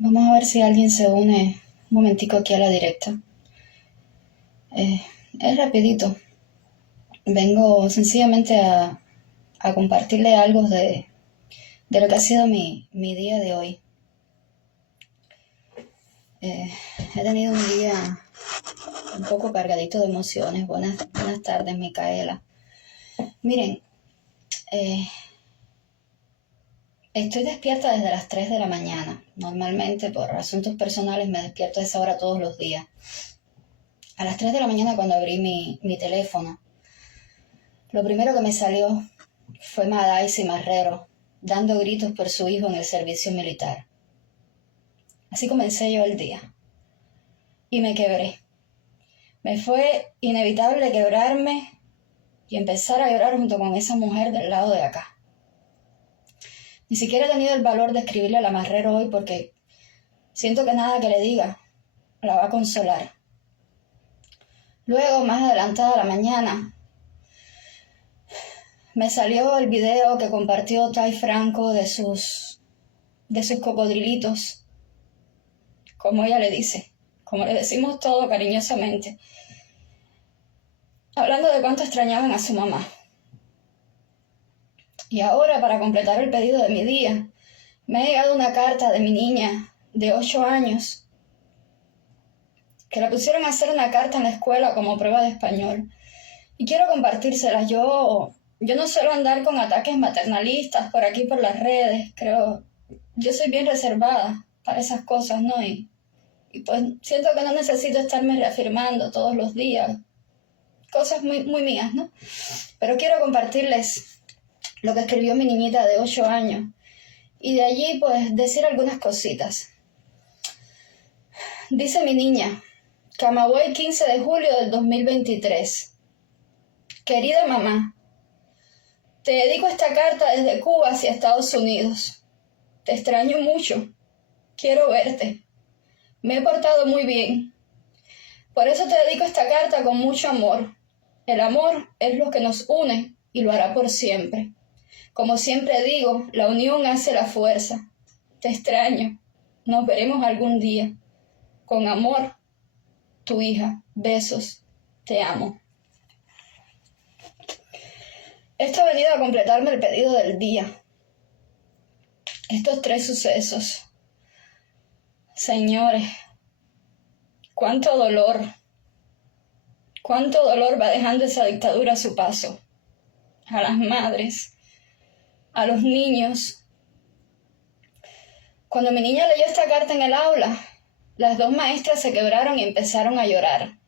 Vamos a ver si alguien se une un momentico aquí a la directa. Es rapidito. Vengo sencillamente a compartirle algo de lo que ha sido mi día de hoy. He tenido un día un poco cargadito de emociones. Buenas tardes, Micaela. Miren, estoy despierta desde las 3 de la mañana. Normalmente por asuntos personales me despierto a esa hora todos los días. A las 3 de la mañana cuando abrí mi teléfono, lo primero que me salió fue Madaisy Marrero dando gritos por su hijo en el servicio militar. Así comencé yo el día. Y me quebré. Me fue inevitable quebrarme y empezar a llorar junto con esa mujer del lado de acá. Ni siquiera he tenido el valor de escribirle a la Marrero hoy porque siento que nada que le diga la va a consolar. Luego, más adelantada la mañana, me salió el video que compartió Tai Franco de sus cocodrilitos, como ella le dice, como le decimos todo cariñosamente, hablando de cuánto extrañaban a su mamá. Y ahora, para completar el pedido de mi día, me ha llegado una carta de mi niña de 8 años, que la pusieron a hacer una carta en la escuela como prueba de español. Y quiero compartírsela. Yo no suelo andar con ataques maternalistas por aquí por las redes, yo soy bien reservada para esas cosas, ¿no? Y pues siento que no necesito estarme reafirmando todos los días, cosas muy, muy mías, ¿no? Pero quiero compartirles lo que escribió mi niñita de 8 años y de allí pues decir algunas cositas. Dice mi niña: Camagüey, 15 de julio del 2023. Querida mamá, te dedico esta carta desde Cuba hacia Estados Unidos. Te extraño mucho. Quiero verte. Me he portado muy bien. Por eso te dedico esta carta con mucho amor. El amor es lo que nos une y lo hará por siempre. Como siempre digo, la unión hace la fuerza. Te extraño. Nos veremos algún día. Con amor, tu hija. Besos. Te amo. Esto ha venido a completarme el pedido del día. Estos 3 sucesos. Señores, cuánto dolor va dejando esa dictadura a su paso. A las madres, a los niños. Cuando mi niña leyó esta carta en el aula, las 2 maestras se quebraron y empezaron a llorar.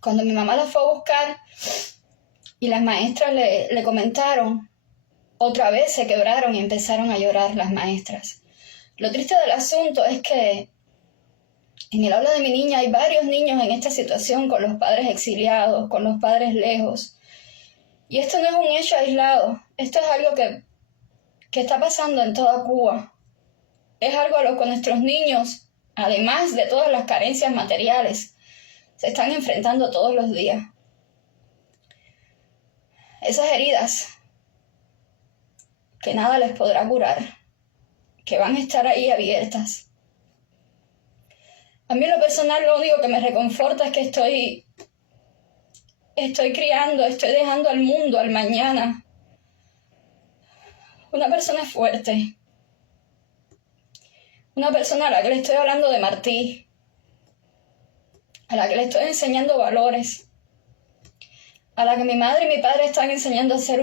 Cuando mi mamá la fue a buscar y las maestras le comentaron, otra vez se quebraron y empezaron a llorar las maestras. Lo triste del asunto es que en el aula de mi niña hay varios niños en esta situación, con los padres exiliados, con los padres lejos. Y esto no es un hecho aislado, esto es algo que está pasando en toda Cuba. Es algo a lo que nuestros niños, además de todas las carencias materiales, se están enfrentando todos los días. Esas heridas que nada les podrá curar, que van a estar ahí abiertas. A mí en lo personal lo único que me reconforta es que estoy criando, estoy dejando al mundo, al mañana, una persona fuerte. Una persona a la que le estoy hablando de Martí, a la que le estoy enseñando valores, a la que mi madre y mi padre están enseñando a ser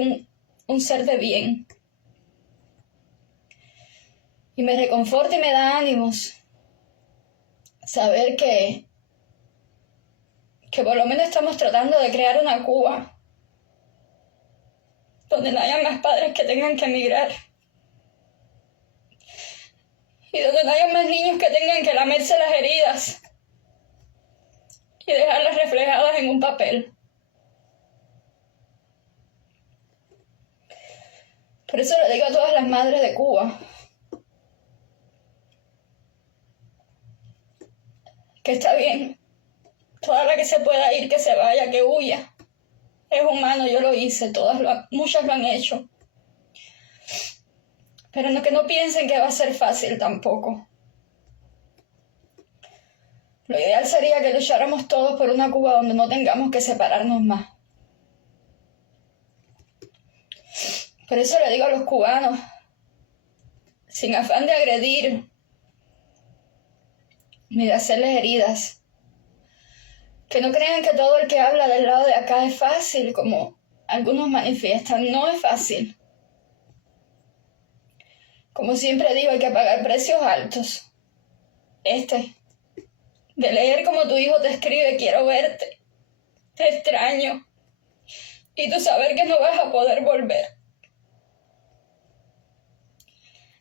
un ser de bien. Y me reconforta y me da ánimos saber que por lo menos estamos tratando de crear una Cuba donde no haya más padres que tengan que emigrar y donde no haya más niños que tengan que lamerse las heridas y dejarlas reflejadas en un papel. Por eso le digo a todas las madres de Cuba que está bien, toda la que se pueda ir, que se vaya, que huya. Es humano, yo lo hice, muchas lo han hecho. Pero que no piensen que va a ser fácil tampoco. Lo ideal sería que lucháramos todos por una Cuba donde no tengamos que separarnos más. Por eso le digo a los cubanos, sin afán de agredir ni de hacerles heridas, que no crean que todo el que habla del lado de acá es fácil, como algunos manifiestan. No es fácil. Como siempre digo, hay que pagar precios altos. De leer como tu hijo te escribe, quiero verte, te extraño, y tú saber que no vas a poder volver.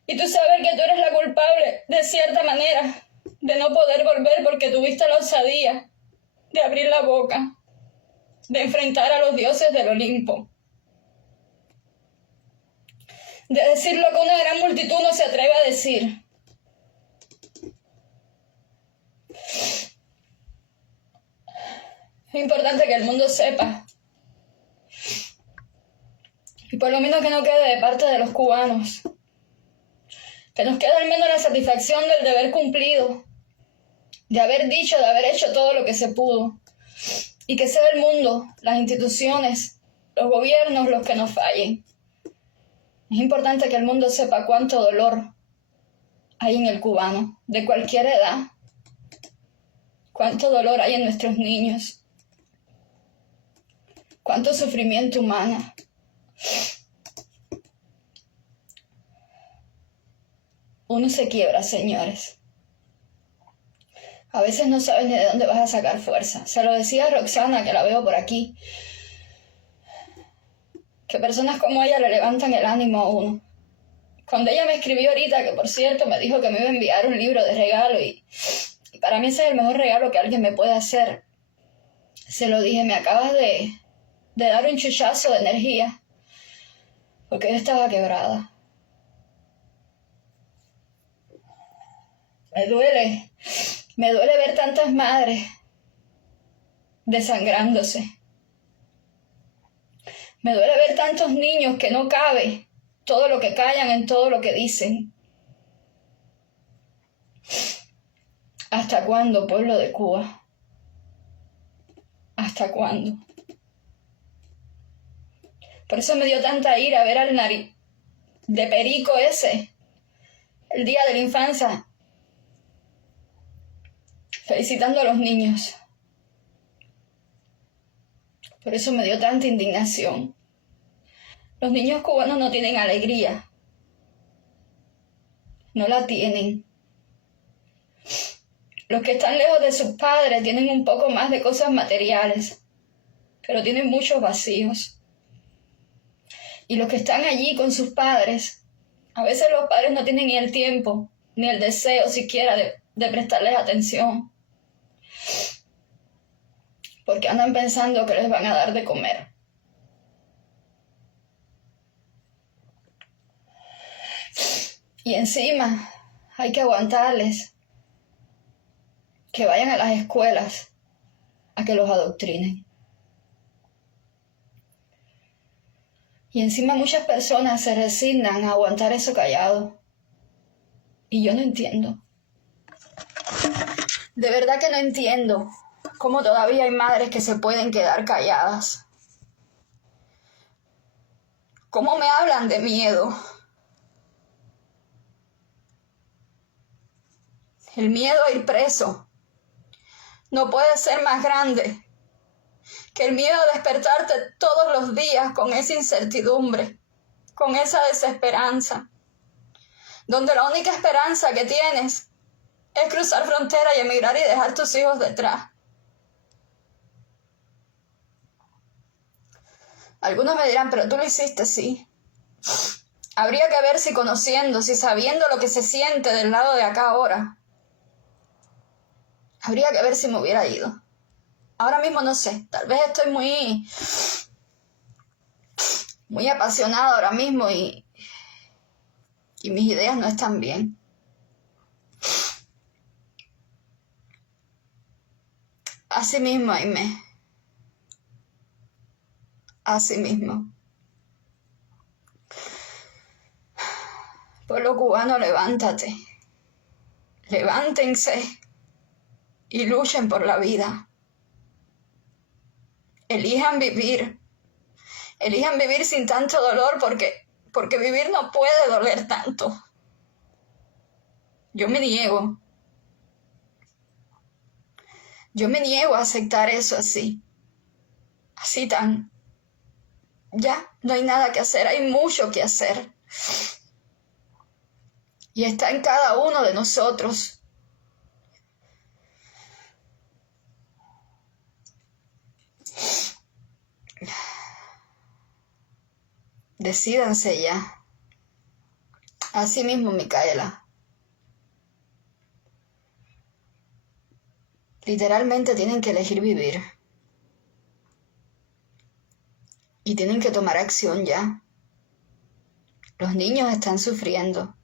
Y tú saber que tú eres la culpable, de cierta manera, de no poder volver porque tuviste la osadía de abrir la boca, de enfrentar a los dioses del Olimpo, de decir lo que una gran multitud no se atreve a decir. Es importante que el mundo sepa, y por lo menos que no quede de parte de los cubanos, que nos quede al menos la satisfacción del deber cumplido, de haber dicho, de haber hecho todo lo que se pudo, y que sea el mundo, las instituciones, los gobiernos los que nos fallen. Es importante que el mundo sepa cuánto dolor hay en el cubano, de cualquier edad, cuánto dolor hay en nuestros niños, cuánto sufrimiento humano. Uno se quiebra, señores. A veces no sabes ni de dónde vas a sacar fuerza. Se lo decía a Roxana, que la veo por aquí, que personas como ella le levantan el ánimo a uno. Cuando ella me escribió ahorita, que por cierto me dijo que me iba a enviar un libro de regalo, y para mí ese es el mejor regalo que alguien me puede hacer, se lo dije, me acabas de dar un chuchazo de energía, porque yo estaba quebrada. Me duele ver tantas madres desangrándose. Me duele ver tantos niños que no cabe todo lo que callan en todo lo que dicen. ¿Hasta cuándo, pueblo de Cuba? ¿Hasta cuándo? Por eso me dio tanta ira ver al nariz de perico ese, el día de la infancia, felicitando a los niños. Por eso me dio tanta indignación. Los niños cubanos no tienen alegría. No la tienen. Los que están lejos de sus padres tienen un poco más de cosas materiales, pero tienen muchos vacíos. Y los que están allí con sus padres, a veces los padres no tienen ni el tiempo, ni el deseo siquiera de prestarles atención, porque andan pensando que les van a dar de comer. Y encima hay que aguantarles que vayan a las escuelas a que los adoctrinen. Y encima muchas personas se resignan a aguantar eso callado. Y yo no entiendo. De verdad que no entiendo cómo todavía hay madres que se pueden quedar calladas. ¿Cómo me hablan de miedo? El miedo a ir preso no puede ser más grande que el miedo a despertarte todos los días con esa incertidumbre, con esa desesperanza, donde la única esperanza que tienes es cruzar frontera y emigrar y dejar tus hijos detrás. Algunos me dirán, pero tú lo hiciste, sí. Habría que ver si conociendo, si sabiendo lo que se siente del lado de acá ahora, habría que ver si me hubiera ido. Ahora mismo no sé, tal vez estoy muy apasionada ahora mismo y mis ideas no están bien. Así mismo, Aimé. Así mismo. Pueblo cubano, levántate. Levántense. y luchen por la vida. Elijan vivir sin tanto dolor porque vivir no puede doler tanto. Yo me niego a aceptar eso así tan. Ya, no hay nada que hacer, hay mucho que hacer. Y está en cada uno de nosotros. Decídanse ya. Así mismo, Micaela. Literalmente tienen que elegir vivir. Y tienen que tomar acción ya. Los niños están sufriendo.